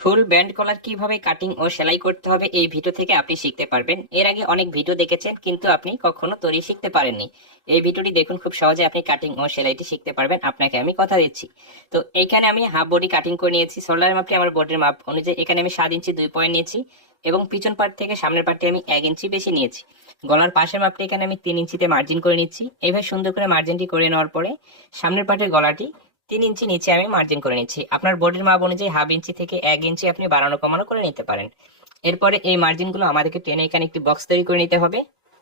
ফুল band কলার কীভাবে cutting ও সেলাই করতে হবে এই ভিডিও থেকে আপনি শিখতে পারবেন। এর আগে অনেক ভিডিও দেখেছেন, কিন্তু আপনি কখনো তৈরি শিখতে পারেননি। এই ভিডিওটি দেখুন, খুব সহজে আপনি কাটিং ও সেলাইটি শিখতে পারবেন। আপনাকে আমি কথা দিচ্ছি। তো এখানে আমি হাফ বডি কাটিং করে নিয়েছি। সোলার মাপটি আমার বডির মাপ অনুযায়ী এখানে আমি সাত ইঞ্চি দুই পয়েন্ট নিয়েছি এবং পিছন পার্ট থেকে সামনের পার্টে আমি এক ইঞ্চি বেশি নিয়েছি। গলার পাশের মাপটি এখানে আমি তিন ইঞ্চিতে মার্জিন করে নিচ্ছি। এইভাবে সুন্দর করে মার্জিনটি করে নেওয়ার পরে সামনের পার্টের গলাটি তিন ইঞ্চি নিচে আমি মার্জিন করে নিচ্ছি। আপনার বডির মাপ অনুযায়ী হাফ ইঞ্চি থেকে এক ইঞ্চি আপনি বাড়ানো কমানো করে নিতে পারেন। এরপরে এই মার্জিনগুলো আমাদেরকে টেনে এখানে একটি বক্স তৈরি করে নিতে হবে।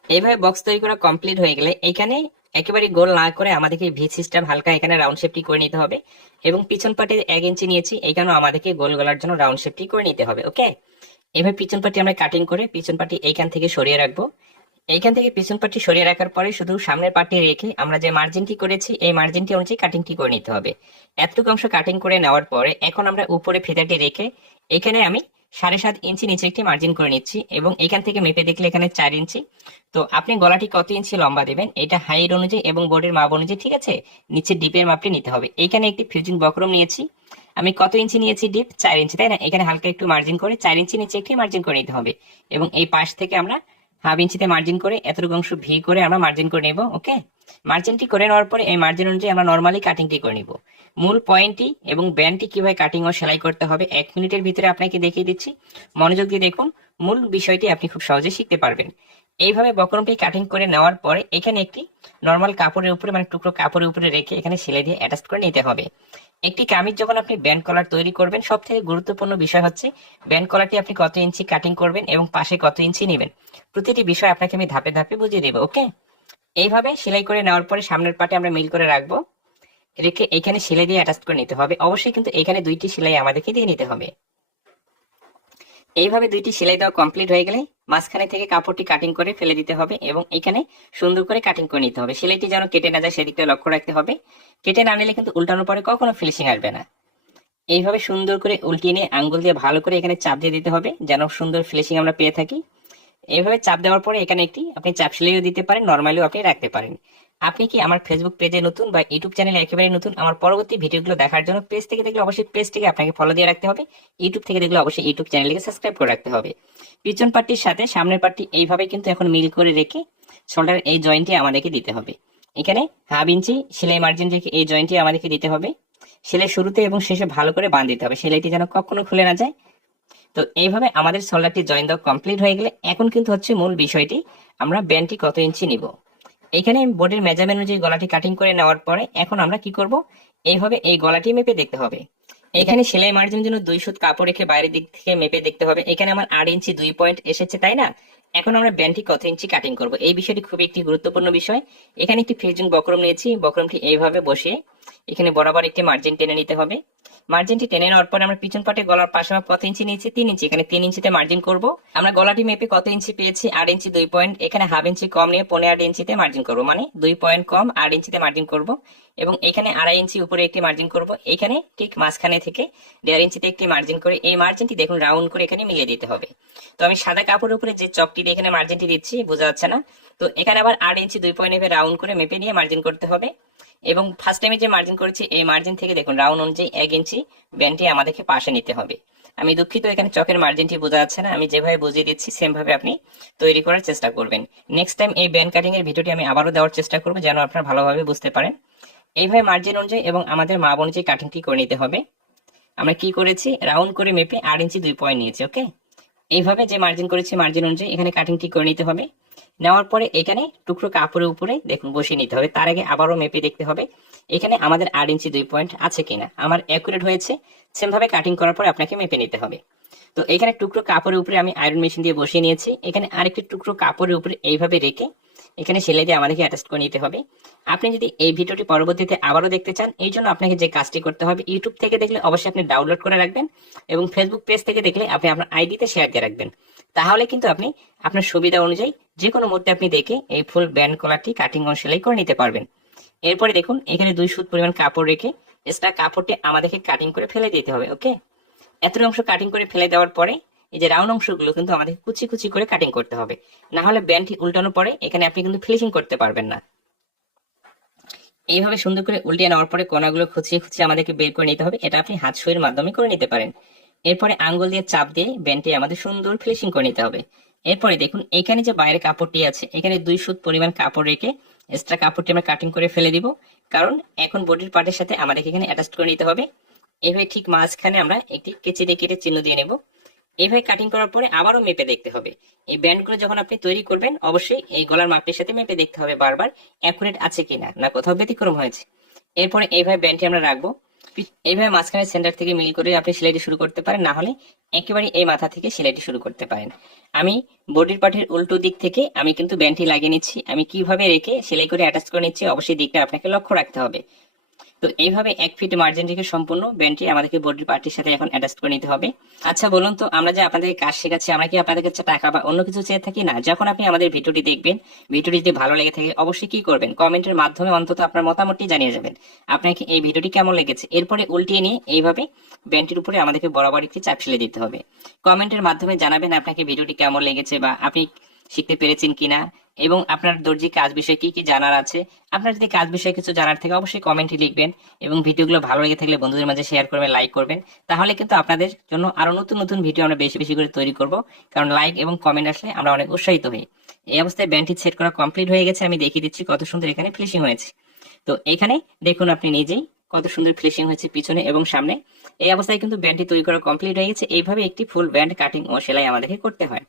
এইভাবে বক্স তৈরি করা কমপ্লিট হয়ে গেলে এখানে একেবারে গোল না করে আমাদেরকে ভি সিস্টেম হালকা এখানে রাউন্ড শেপটি করে নিতে হবে এবং পিছন পাটে এক ইঞ্চি নিয়েছি এখানেও আমাদেরকে গোল গলার জন্য রাউন্ড শেপটি করে নিতে হবে ওকে এভাবে পিছন পাটি আমরা কাটিং করে পিছন পাটি এইখান থেকে সরিয়ে রাখব। এইখান থেকে পিছন পাটি সরিয়ে রাখার পরে শুধু সামনের পাটি রেখে আমরা যে মার্জিনটি করেছি, এই মার্জিনটি অনুযায়ী কাটিংটি করে নিতে হবে। এতটুকু অংশ কাটিং করে নেওয়ার পরে এখন আমরা উপরে ফিতাটি রেখে এখানে আমি সাড়ে সাত ইঞ্চি নিচে একটি মার্জিন করে নিচ্ছি এবং এখান থেকে মেপে দেখলে এখানে চার ইঞ্চি। তো আপনি গলাটি কত ইঞ্চি লম্বা দেবেন, এটা হাইট অনুযায়ী এবং বডির মাপ অনুযায়ী, ঠিক আছে? নিচে ডিপের মাপটি নিতে হবে। এখানে একটি ফিউজিং বক্রম নিয়েছি। আমি কত ইঞ্চি নিয়েছি ডিপ চার ইঞ্চি, তাই না? এখানে হালকা একটু মার্জিন করে চার ইঞ্চি নিচে একটি মার্জিন করে নিতে হবে। এবং এই পাশ থেকে আমরা হাফ ইঞ্চিতে মার্জিন করে, এতটুকু অংশ ভি করে আমরা মার্জিন করে নেব ওকে মার্জিনটি করে নেওয়ার পরে এই মার্জিন অনুযায়ী আমরা নর্মালি কাটিংটি করে নিব। মূল পয়েন্টটি এবং ব্যান্ডটি কীভাবে কাটিং ও সেলাই করতে হবে, এক মিনিটের ভিতরে আপনাকে দেখিয়ে দিচ্ছি। মনোযোগ দিয়ে দেখুন, মূল বিষয়টি আপনি খুব সহজে শিখতে পারবেন। এইভাবে বক্রমটি কাটিং করে নেওয়ার পরে এখানে একটি নর্মাল কাপড়ের উপরে মানে টুকরো কাপড়ের উপরে রেখে এখানে সেলাই দিয়ে অ্যাটাচ করে নিতে হবে। একটি কামিজ যখন আপনি ব্যান্ড কলার তৈরি করবেন সব থেকে গুরুত্বপূর্ণ বিষয় হচ্ছে ব্যান্ড কলারটি আপনি কত ইঞ্চি কাটিং করবেন এবং পাশে কত ইঞ্চি নেবেন। প্রতিটি বিষয় আপনাকে আমি ধাপে ধাপে বুঝিয়ে দেবো ওকে এইভাবে সেলাই করে নেওয়ার পরে সামনের পাটে আমরা মিল করে রাখব। রেখে এখানে সেলাই দিয়ে অ্যাটাচ করে নিতে হবে। অবশ্যই কিন্তু এখানে দুইটি সেলাই আমাদেরকে দিয়ে নিতে হবে। এইভাবে দুইটি সেলাই দেওয়া কমপ্লিট হয়ে গেলে মাঝখানে থেকে কাপড়টি কাটিং করে ফেলে দিতে হবে এবং এখানে সুন্দর করে কাটিং করে নিতে হবে। সেলাইটি যেন কেটে না যায় সেদিকটা লক্ষ্য রাখতে হবে। কেটে না নিলে কিন্তু উল্টানোর পরে কখনো ফিনিশিং আসবে না। এইভাবে সুন্দর করে উল্টিয়ে নিয়ে আঙ্গুল দিয়ে ভালো করে এখানে চাপ দিয়ে দিতে হবে, যেন সুন্দর ফিনিশিং আমরা পেয়ে থাকি। এইভাবে চাপ দেওয়ার পরে এখানে একটি আপনি চাপ সেলাইও দিতে পারেন নর্মালিও আপনি রাখতে পারেন। আপনি কি আমার ফেসবুক পেজে নতুন বা ইউটিউব চ্যানেলে একেবারে নতুন আমার পরবর্তী ভিডিওগুলো দেখার জন্য পেজ থেকে দেখলে অবশ্যই পেজটিকে আপনাকে ফলো দিয়ে রাখতে হবে। ইউটিউব থেকে দেখলে অবশ্যই ইউটিউব চ্যানেলকে সাবস্ক্রাইব করে রাখতে হবে। পিছন পার্টির সাথে সামনের পার্টি এইভাবে কিন্তু এখন মিল করে রেখে শোল্ডার এই জয়েন্টটি আমাদেরকে দিতে হবে। এখানে হাফ ইঞ্চি সেলাই মার্জিন রেখে এই জয়েন্টটি আমাদেরকে দিতে হবে। সেলাই শুরুতে এবং শেষে ভালো করে বাঁধ দিতে হবে। সেলাইটি যেন কখনো খুলে না যায়। তো এইভাবে আমাদের শোল্ডারটি জয়েন দেওয়া কমপ্লিট হয়ে গেলে এখন কিন্তু হচ্ছে মূল বিষয়টি, আমরা ব্যান্ডটি কত ইঞ্চি নিব? এখানে বোর্ডের মেজারমেন্ট অনুযায়ী গলাটি কাটিং করে নেওয়ার পরে এখন আমরা কি করব? এইভাবে এই গলাটি মেপে দেখতে হবে। এখানে সেলাই মার্জিনের জন্য দুই সুত কাপড় রেখে বাইরের দিক থেকে মেপে দেখতে হবে। এখানে আমার আট ইঞ্চি দুই পয়েন্ট এসেছে তাই না? এখন আমরা ব্যান্ডটি কত ইঞ্চি কাটিং করব? এই বিষয়টি খুবই একটি গুরুত্বপূর্ণ বিষয়। এখানে একটি ফিউজিং বক্রম নিয়েছি। বক্রমটি এইভাবে বসিয়ে এখানে বরাবর একটি মার্জিন টেনে নিতে হবে। মার্জিনটি টেনে নেওয়ার পর আমরা পিছন পাটে গলার পাশে কত ইঞ্চি নিয়েছি? তিন ইঞ্চি। এখানে তিন ইঞ্চিতে মার্জিন করব। আমরা গলাটি মেপে কত ইঞ্চি পেয়েছি? আট ইঞ্চি, দুই পয়েন্ট এখানে হাফ ইঞ্চি কম নিয়ে পনেরো আট ইঞ্চিতে মার্জিন করব। মানে দুই পয়েন্ট কম, আট ইঞ্চিতে মার্জিন করব। এবং এখানে আড়াই ইঞ্চি উপরে একটি মার্জিন করব। এখানে ঠিক মাঝখানে থেকে দেড় ইঞ্চিতে একটি মার্জিন করে এই মার্জিনটি দেখুন রাউন্ড করে এখানে মিলিয়ে দিতে হবে। তো আমি সাদা কাপড়ের উপরে যে চকটি দিয়ে এখানে মার্জিনটি দিচ্ছি, বোঝা যাচ্ছে না? তো এখানে আবার আট ইঞ্চি, দুই পয়েন্ট রাউন্ড করে মেপে নিয়ে মার্জিন করতে হবে। এবং ফার্স্ট টাইমে যে মার্জিন করেছি, এই মার্জিন থেকে দেখুন রাউন্ড অনুযায়ী এক ইঞ্চি ব্যান্ডটি আমাদেরকে পাশে নিতে হবে। আমি দুঃখিত, এখানে চকের মার্জিনটি বোঝা যাচ্ছে না, আমি যেভাবে বুঝিয়ে দিচ্ছি সেম ভাবে আপনি তৈরি করার চেষ্টা করবেন। নেক্সট টাইম এই ব্যান্ড কাটিং এর ভিডিওটি আমি আবারও দেওয়ার চেষ্টা করব, যেন আপনারা ভালোভাবে বুঝতে পারেন। এইভাবে মার্জিন অনুযায়ী এবং আমাদের মাপ অনুযায়ী কাটিংটি করে নিতে হবে। আমরা কি করেছি? রাউন্ড করে মেপে আট ইঞ্চি দুই পয়েন্ট নিয়েছি ওকে এইভাবে যে মার্জিন করেছি মার্জিন অনুযায়ী এখানে কাটিংটি করে নিতে হবে। নেওয়ার পরে এখানে টুকরো কাপড়ের উপরে দেখুন বসিয়ে নিতে হবে। তার আগে আবারও মেপে দেখতে হবে, এখানে আমাদের আট ইঞ্চি দুই পয়েন্ট আছে কিনা। আমার অ্যাকুরেট হয়েছে সেমভাবে কাটিং করার পরে আপনাকে মেপে নিতে হবে। তো এখানে টুকরো কাপড়ের উপরে আমি আয়রন মেশিন দিয়ে বসিয়ে নিয়েছি। এখানে আরেকটি টুকরো কাপড়ের উপরে এইভাবে রেখে এখানে সেলাই দিয়ে আমাদেরকে অ্যাটাচ করে নিতে হবে। আপনি যদি এই ভিডিওটি পরবর্তীতে আবারও দেখতে চান, এই জন্য আপনাকে যে কাজটি করতে হবে ইউটিউব থেকে দেখলে অবশ্যই আপনি ডাউনলোড করে রাখবেন এবং ফেসবুক পেজ থেকে দেখলে আপনি আপনার আইডিতে শেয়ার দিয়ে রাখবেন। তাহলে কিন্তু আপনি আপনার সুবিধা অনুযায়ী যে কোনো মুহূর্তে আপনি দেখে এই ফুল ব্যান্ড কলারটি কাটিং ও সেলাই করে নিতে পারবেন। এরপরে দেখুন, এখানে দুই সুত পরিমাণ কাপড় রেখে এক্সট্রা কাপড়টি আমাদেরকে কাটিং করে ফেলে দিতে হবে ওকে এত অংশ কাটিং করে ফেলে দেওয়ার পরে এই যে রাউন্ড অংশগুলো কিন্তু আমাদের কুচি কুচি করে কাটিং করতে হবে। না হলে ব্যান্ডটি উল্টানোর পরে এখানে আপনি কিন্তু ফিনিশিং করতে পারবেন না। এইভাবে সুন্দর করে উল্টিয়ে নেওয়ার পরে কোনাগুলো খুচিয়ে খুচিয়ে আমাদেরকে বের করে নিতে হবে। এটা আপনি হাত সুইয়ের মাধ্যমে করে নিতে পারেন। এরপরে আঙ্গুল দিয়ে চাপ দিয়ে ব্যান্ডটি আমাদের সুন্দর ফিনিশিং করে নিতে হবে। এরপরে দেখুন, এখানে যে বাইরের কাপড়টি আছে, এখানে দুই সুত পরিমাণ কাপড় রেখে এক্সট্রা কাপড়টি আমরা কাটিং করে ফেলে দিব। কারণ এখন বডির পার্টের সাথে আমাদেরকে এখানে অ্যাটাচ করে নিতে হবে। এভাবে ঠিক মাঝখানে আমরা একটি কেচি দিয়ে কেটে চিহ্ন দিয়ে নেব। এইভাবে কাটিং করার পরে আবারও মেপে দেখতে হবে। এই ব্যান্ডগুলো যখন আপনি তৈরি করবেন, অবশ্যই এই গলার মাপটির সাথে মেপে দেখতে হবে বারবার অ্যাকুরেট আছে কিনা না, কোথাও ব্যতিক্রম হয়েছে। এরপরে এইভাবে ব্যান্ডটি আমরা রাখব। এইভাবে মাঝখানে সেন্টার থেকে মিল করে আপনি সেলাইটি শুরু করতে পারেন, না হলে একেবারে এই মাথা থেকে সেলাইটি শুরু করতে পারেন। আমি বডির পার্টের উল্টো দিক থেকে আমি কিন্তু ব্যান্ডটি লাগিয়ে নিচ্ছি। আমি কীভাবে রেখে সেলাই করে অ্যাটাচ করে নিচ্ছি, অবশ্যই দিকটা আপনাকে লক্ষ্য রাখতে হবে। তো এইভাবে এক ফিট মার্জিন রেখে সম্পূর্ণ ব্যান্ডটি আমাদেরকে বডির পার্টির সাথে এখন অ্যাটাচ করে নিতে হবে। আচ্ছা বলুন তো, আমরা যে আপনাদের কাজ শেখাচ্ছি, আমরা কি আপনাদের কাছে টাকা বা অন্য কিছু চেয়ে থাকি? না, যখন আপনি আমাদের ভিডিওটি দেখবেন, ভিডিওটি যদি ভালো লেগে থাকে, অবশ্যই কি করবেন? কমেন্টের মাধ্যমে অন্তত আপনার মতামতটি জানিয়ে যাবেন। আপনাকে এই ভিডিওটি কেমন লেগেছে? এরপরে উল্টিয়ে নিয়ে এইভাবে ব্যান্ডটির উপরে আমাদেরকে বরাবর একটি চাপ ফেলে দিতে হবে। কমেন্টের মাধ্যমে জানাবেন আপনাকে ভিডিওটি কেমন লেগেছে বা আপনি শিখতে পেরেছেন কিনা। এবং আপনার দর্জি কাজ বিষয়ে কি কি জানার আছে, আপনার যদি কাজ বিষয়ে কিছু জানার থাকে অবশ্যই কমেন্টে লিখবেন এবং ভিডিওগুলো ভালো লেগে থাকলে বন্ধুদের মাঝে শেয়ার করবেন লাইক করবেন। তাহলে কিন্তু আপনাদের জন্য আরও নতুন নতুন ভিডিও আমরা বেশি বেশি করে তৈরি করব। কারণ লাইক এবং কমেন্ট আসলে আমরা অনেক উৎসাহিত হই। এই অবস্থায় ব্যান্ডটি সেট করা কমপ্লিট হয়ে গেছে, আমি দেখিয়ে দিচ্ছি কত সুন্দর এখানে ফিনিশিং হয়েছে। তো এখানে দেখুন আপনি নিজেই কত সুন্দর ফিনিশিং হয়েছে পিছনে এবং সামনে। এই অবস্থায় কিন্তু ব্যান্ডটি তৈরি করা কমপ্লিট হয়ে গেছে। এইভাবে একটি ফুল ব্যান্ড কাটিং ও সেলাই আমাদেরকে করতে হয়।